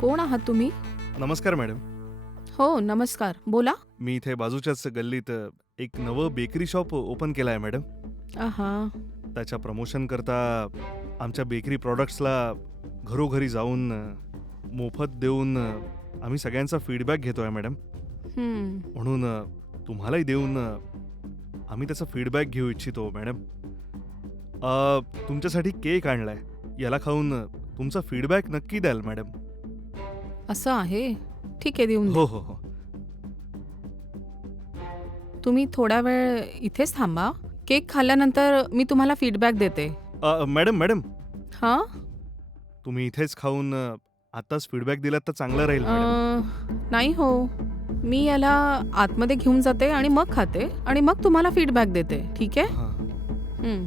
कोण आहात तुम्ही? नमस्कार मॅडम. हो नमस्कार, बोला. मी इथे बाजूच्याच गल्लीत एक नवं बेकरी शॉप ओपन केलं आहे मॅडम. आहा. त्याच्या प्रमोशन करता आमच्या बेकरी प्रॉडक्ट्सला घरोघरी जाऊन मोफत देऊन आम्ही सगळ्यांचा फीडबॅक घेतो आहे मॅडम. म्हणून तुम्हालाही देऊन आम्ही त्याचा फीडबॅक घेऊ इच्छितो मॅडम. तुमच्यासाठी केक आणलाय. याला खाऊन तुमचा फीडबॅक नक्की द्याल मॅडम. असं आहे. ठीक आहे, देऊन हो द्या. हो हो. तुम्ही थोडा वेळ इथेच थांबा. केक खाल्ल्यानंतर मी तुम्हाला फीडबॅक देते. मॅडम मॅडम हां? तुम्ही इथेच खाऊन आताच फीडबॅक दिलात तर चांगलं राहील मॅडम. नाही हो. मी याला आतमध्ये घेऊन जाते आणि मग खाते आणि मग तुम्हाला फीडबॅक देते. ठीक आहे? हां. हं.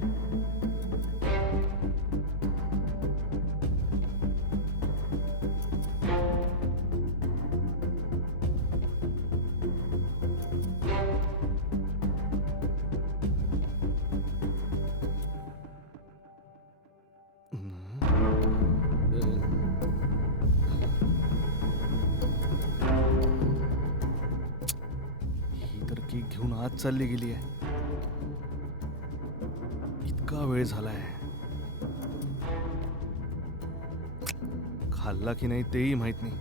ही तर केक घेऊन आज चालली गेली आहे. इतका वेळ झालाय. खाल्ला की नाही तेही माहित नाही.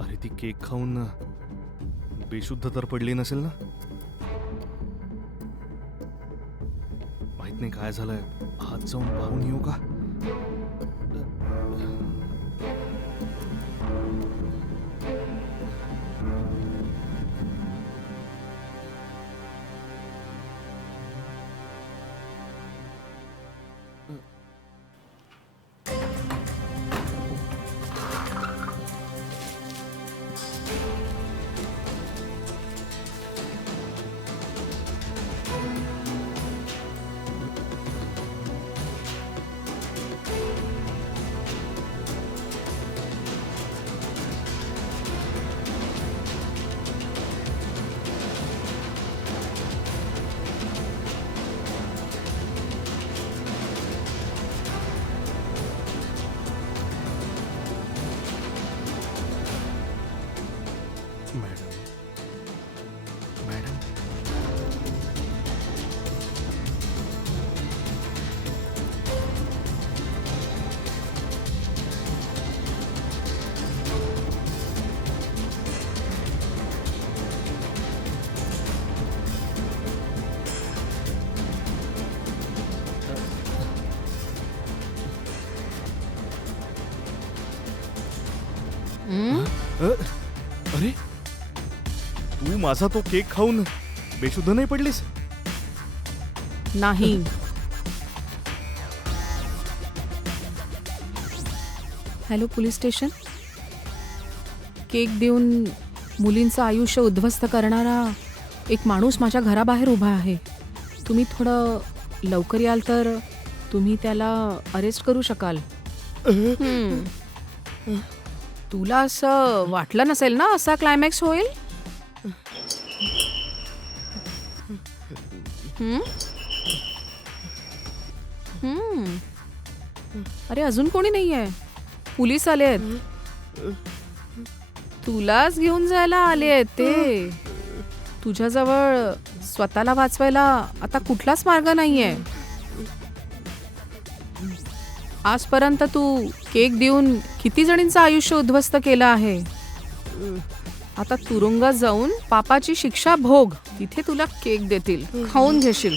अरे ती केक खाऊन बेशुद्ध तर पडली नसेल ना? माहित नाही काय झालंय. हात जाऊन पाहून येऊ का? मॅडम मॅडम हं? अरे तू माझा तो केक खाऊन बेशुद्ध नाही पडलीस? नाही. Hello police station. केक देऊन मुलींचं आयुष्य उद्ध्वस्त करणारा एक माणूस माझ्या घराबाहेर उभा आहे. तुम्ही थोडं लवकर याल तर तुम्ही त्याला अरेस्ट करू शकाल. हं. तुला असं वाटलं नसेल ना असा क्लायमॅक्स होईल? हं? हं. अरे अजून कोणी नाहीये. पोलीस आलेत. तुलाच घेऊन जायला आलेत ते. तुझ्याजवळ स्वतःला वाचवायला आता कुठलाच मार्ग नाहीये. आजपर्यंत तू केक देऊन किती जणींचं आयुष्य उद्ध्वस्त केलं आहे. आता तुरुंगात जाऊन पापाची शिक्षा भोग. तिथे तुला केक देतील, खाऊन घेशील.